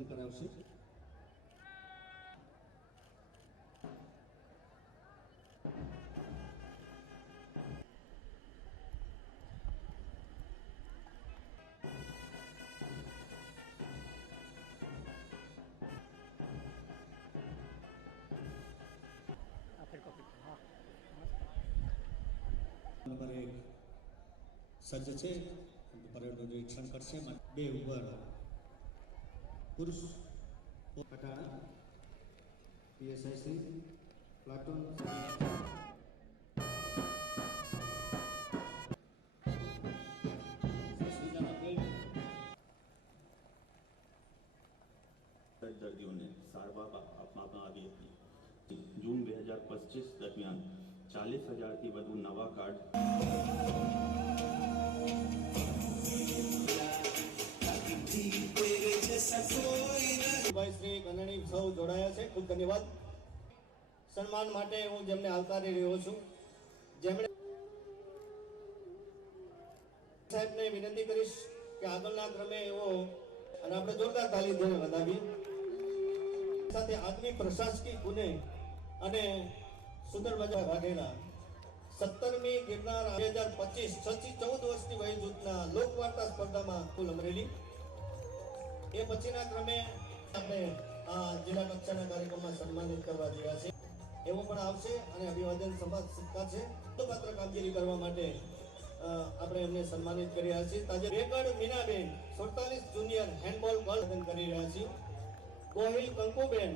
અભિવાદન કરાવશે. નંબર 1 સજ્જ છે, પરેડનું નિરીક્ષણ કરશે. 2 ઉપર પુરુષ પટાણા પીએસઆઈ પ્લાટૂન દર્દીઓને સારવાર આપવામાં આવી હતી. જૂન 2025 દરમિયાન 40,000થી વધુ નવા કાર્ડ શ્રી કનણી સૌ જોડાયા છે. ખૂબ ધન્યવાદ. સન્માન માટે હું જેમને આવકારી રહ્યો છું, જેમણે સાહેબને વિનંતી કરીશ કે આગળના ક્રમે એવો અને આપણે જોરદાર તાલી દઈને વધાવીએ. સાથે આદમી પ્રશાસકીય ગુને અને સુંદર મજા વાઘેલા 17મી ગિરનાર 2025 6 થી 14 વર્ષની વય જૂથના લોકવાર્તા સ્પર્ધામાં કુલ અમરેલી. એ પછીના ક્રમે આપણે આ જિલ્લા કક્ષાના કાર્યક્રમમાં સન્માનિત કરવા જઈ રહ્યા છે. એવો પણ આવશે અને અભિવાદન સમાજ સિક્કા છે. પાત્ર કામગીરી કરવા માટે આપણે એમને સન્માનિત કરી રહ્યા છીએ. તાજે record Minaben 47 junior handball girl કરી રહ્યા છીએ. ગોહિલ કંકુબેન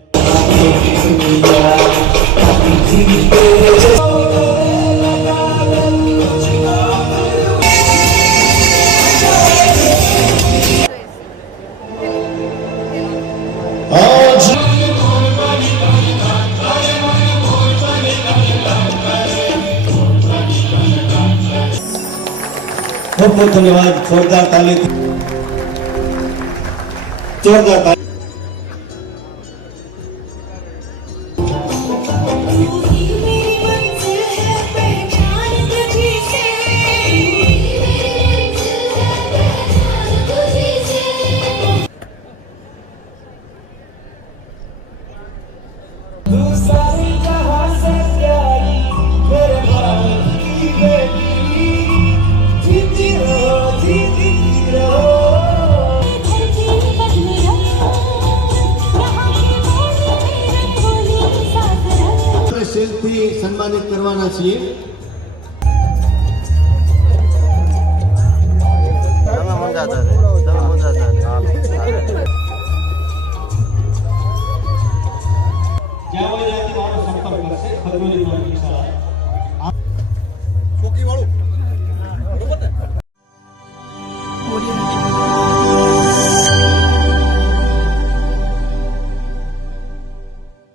ખૂબ ખૂબ ધન્યવાદ. જોરદાર તાલી. સેલ્ફી સન્માનિત કરવાના છીએ.